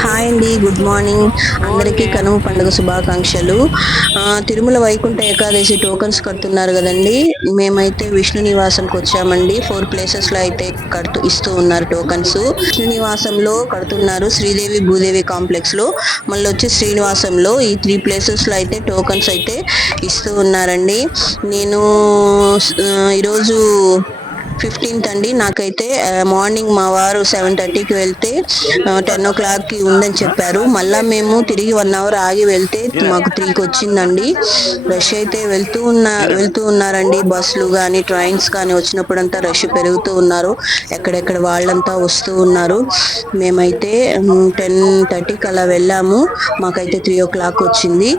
Hi అండి, good morning. అందరికీ కనుమ పండుగ శుభాకాంక్షలు. తిరుమల వైకుంఠ ఏకాదశి టోకన్స్ కడుతున్నారు కదండి. మేమైతే విష్ణు నివాసంకి వచ్చామండి. 4 ప్లేసెస్ లో అయితే ఇస్తూ ఉన్నారు టోకన్స్. విష్ణు నివాసంలో కడుతున్నారు, శ్రీదేవి భూదేవి కాంప్లెక్స్ లో, మళ్ళీ వచ్చి శ్రీనివాసంలో. ఈ 3 ప్లేసెస్ లో అయితే టోకన్స్ అయితే ఇస్తూ ఉన్నారండి. నేను ఈరోజు 15th అండి. నాకైతే మార్నింగ్ మా వారు 7:30కి వెళ్తే 10 o'clockకి ఉందని చెప్పారు. మళ్ళా మేము తిరిగి 1 hour ఆగి వెళ్తే మాకు 3కి వచ్చిందండి. రష్ అయితే వెళ్తూ ఉన్నారండి. బస్సులు కానీ ట్రైన్స్ కానీ వచ్చినప్పుడంతా రష్ పెరుగుతూ ఉన్నారు. ఎక్కడెక్కడ వాళ్ళంతా వస్తూ ఉన్నారు. మేమైతే 10:30కి అలా వెళ్ళాము. మాకైతే 3 o'clock వచ్చింది.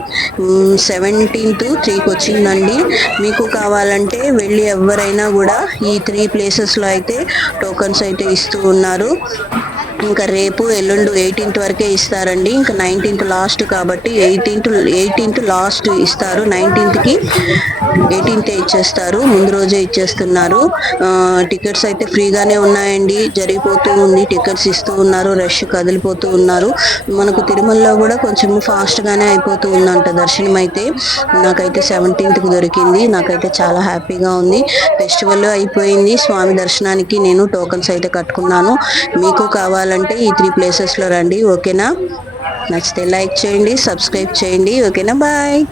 17th 3కి వచ్చిందండి. మీకు కావాలంటే వెళ్ళి ఎవరైనా కూడా ఈ 3 ప్లేసెస్ లో అయితే టోకన్స్ అయితే ఇస్తూ ఉన్నారు. ఇంకా రేపు ఎల్లుండి 18th వరకే ఇస్తారండి. ఇంకా 19th లాస్ట్ కాబట్టి 18th లాస్ట్ ఇస్తారు. 19th 18th ఇచ్చేస్తారు. ముందు రోజే ఇచ్చేస్తున్నారు. టికెట్స్ అయితే ఫ్రీగానే ఉన్నాయండి. జరిగిపోతూ ఉంది, టికెట్స్ ఇస్తూ ఉన్నారు, రష్ కదిలిపోతూ ఉన్నారు. మనకు తిరుమలలో కూడా కొంచెం ఫాస్ట్ గానే అయిపోతూ ఉందంట దర్శనం అయితే. నాకైతే 17th దొరికింది. నాకైతే చాలా హ్యాపీగా ఉంది. ఫెస్టివల్ అయిపోయింది. స్వామి దర్శనానికి నేను టోకన్స్ అయితే కట్టుకున్నాను. మీకు కావాలంటే ఈ 3 ప్లేసెస్ లో రండి. ఓకేనా? నచ్చితే లైక్ చేయండి, సబ్స్క్రైబ్ చేయండి. ఓకేనా? బాయ్.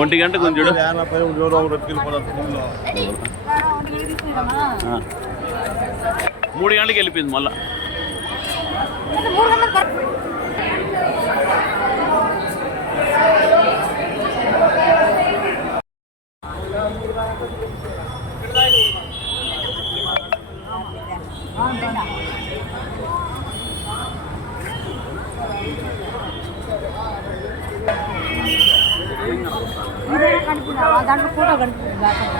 ఒంటి గంట కొంచెం 3 గంటలకు వెళ్ళిపోయింది మళ్ళా.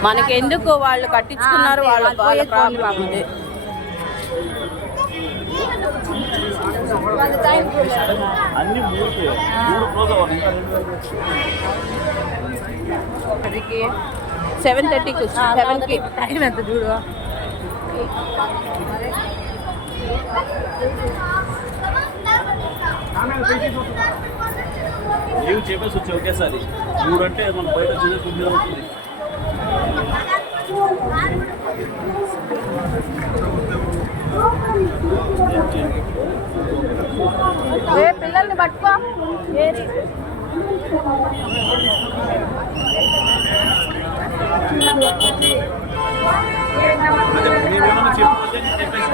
మనకి ఎందుకు వాళ్ళు కట్టించుకున్నారు, వాళ్ళ ప్రాబ్లం అది. అన్ని 7:30కి 7కి టైం ఎంత చూడు. లీవ్ చెప్పేసి వచ్చి ఒకేసారి 3 అంటే మనం బయట వచ్చేది 9 అవుతుంది. పిల్లల్ని పట్టుకో. మేమేమన్నా చెప్పిపోతే చెప్పేసి